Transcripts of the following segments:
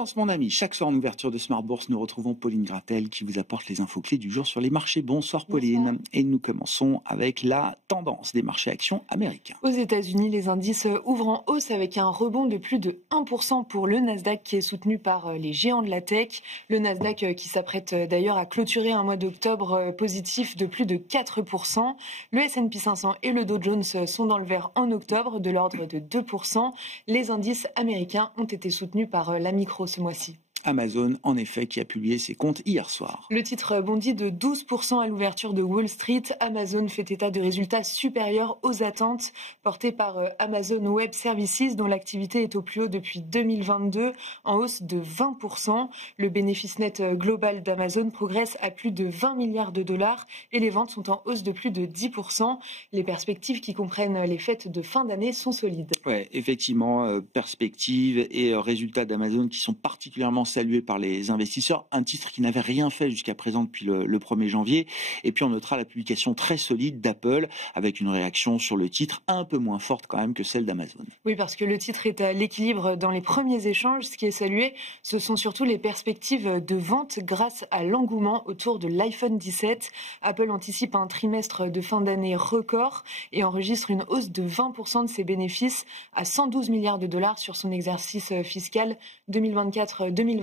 Tendance, mon ami. Chaque soir en ouverture de Smart Bourse, nous retrouvons Pauline Gratel qui vous apporte les infos clés du jour sur les marchés. Bonsoir Pauline. Bonsoir. Et nous commençons avec la tendance des marchés actions américains. Aux États-Unis, les indices ouvrent en hausse avec un rebond de plus de 1% pour le Nasdaq qui est soutenu par les géants de la tech. Le Nasdaq qui s'apprête d'ailleurs à clôturer un mois d'octobre positif de plus de 4%. Le S&P 500 et le Dow Jones sont dans le vert en octobre de l'ordre de 2%. Les indices américains ont été soutenus par la micro ce mois-ci. Amazon, en effet, qui a publié ses comptes hier soir. Le titre bondit de 12% à l'ouverture de Wall Street. Amazon fait état de résultats supérieurs aux attentes, portés par Amazon Web Services, dont l'activité est au plus haut depuis 2022, en hausse de 20%. Le bénéfice net global d'Amazon progresse à plus de 20 milliards de dollars et les ventes sont en hausse de plus de 10%. Les perspectives qui comprennent les fêtes de fin d'année sont solides. Oui, effectivement, perspectives et résultats d'Amazon qui sont particulièrement salué par les investisseurs, un titre qui n'avait rien fait jusqu'à présent depuis le 1er janvier. Et puis on notera la publication très solide d'Apple avec une réaction sur le titre un peu moins forte quand même que celle d'Amazon. Oui, parce que le titre est à l'équilibre dans les premiers échanges. Ce qui est salué, ce sont surtout les perspectives de vente grâce à l'engouement autour de l'iPhone 17. Apple anticipe un trimestre de fin d'année record et enregistre une hausse de 20% de ses bénéfices à 112 milliards de dollars sur son exercice fiscal 2024-2025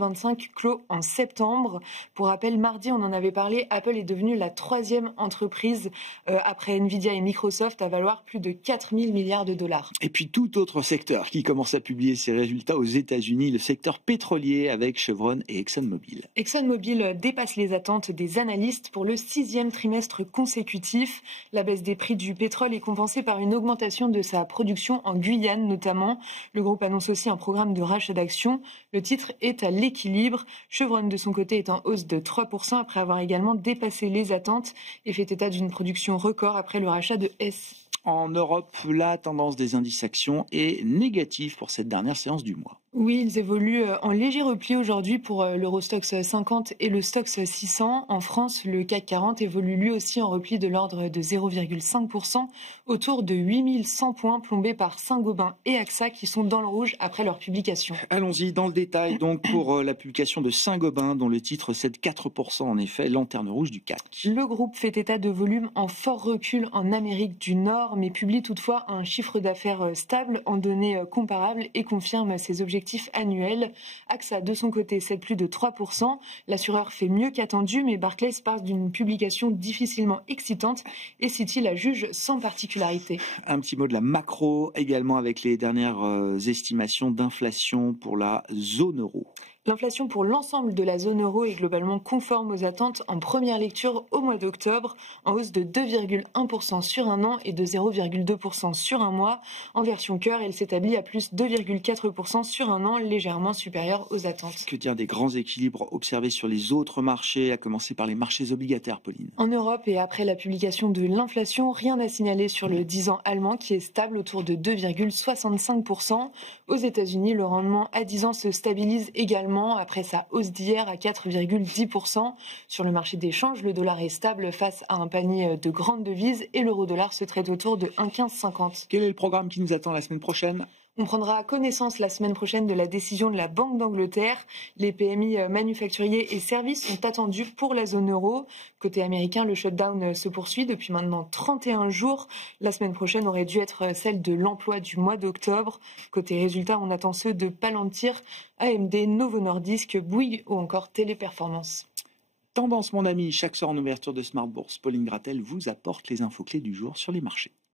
clos en septembre. Pour rappel, mardi, on en avait parlé, Apple est devenue la troisième entreprise après Nvidia et Microsoft à valoir plus de 4 000 milliards de dollars. Et puis tout autre secteur qui commence à publier ses résultats aux États-Unis, le secteur pétrolier avec Chevron et ExxonMobil. ExxonMobil dépasse les attentes des analystes pour le 6e trimestre consécutif. La baisse des prix du pétrole est compensée par une augmentation de sa production en Guyane notamment. Le groupe annonce aussi un programme de rachat d'actions. Le titre est à l'équilibre. Chevron, de son côté, est en hausse de 3% après avoir également dépassé les attentes et fait état d'une production record après le rachat de Hess. En Europe, la tendance des indices actions est négative pour cette dernière séance du mois. Oui, ils évoluent en léger repli aujourd'hui pour l'Eurostoxx 50 et le Stoxx 600. En France, le CAC 40 évolue lui aussi en repli de l'ordre de 0,5%, autour de 8100 points plombés par Saint-Gobain et AXA qui sont dans le rouge après leur publication. Allons-y dans le détail donc pour la publication de Saint-Gobain dont le titre cède 4% en effet, lanterne rouge du CAC. Le groupe fait état de volume en fort recul en Amérique du Nord mais publie toutefois un chiffre d'affaires stable en données comparables et confirme ses objectifs annuel. AXA, de son côté, cède plus de 3%. L'assureur fait mieux qu'attendu, mais Barclays part d'une publication difficilement excitante et Citi la juge sans particularité. Un petit mot de la macro également avec les dernières estimations d'inflation pour la zone euro. L'inflation pour l'ensemble de la zone euro est globalement conforme aux attentes en première lecture au mois d'octobre, en hausse de 2,1% sur un an et de 0,2% sur un mois. En version cœur, elle s'établit à plus 2,4% sur un an, légèrement supérieure aux attentes. Que dire des grands équilibres observés sur les autres marchés, à commencer par les marchés obligataires, Pauline? En Europe et après la publication de l'inflation, rien à signaler sur le 10 ans allemand qui est stable autour de 2,65%. Aux États-Unis, le rendement à 10 ans se stabilise également après sa hausse d'hier à 4,10%. Sur le marché des changes, le dollar est stable face à un panier de grandes devises et l'euro-dollar se traite autour de 1,1550. Quel est le programme qui nous attend la semaine prochaine ? On prendra connaissance la semaine prochaine de la décision de la Banque d'Angleterre. Les PMI manufacturiers et services sont attendus pour la zone euro. Côté américain, le shutdown se poursuit depuis maintenant 31 jours. La semaine prochaine aurait dû être celle de l'emploi du mois d'octobre. Côté résultats, on attend ceux de Palantir, AMD, Novo Nordisk, Bouygues ou encore Téléperformance. Tendance, mon ami, chaque soir en ouverture de Smart Bourse, Pauline Gratel vous apporte les infos clés du jour sur les marchés.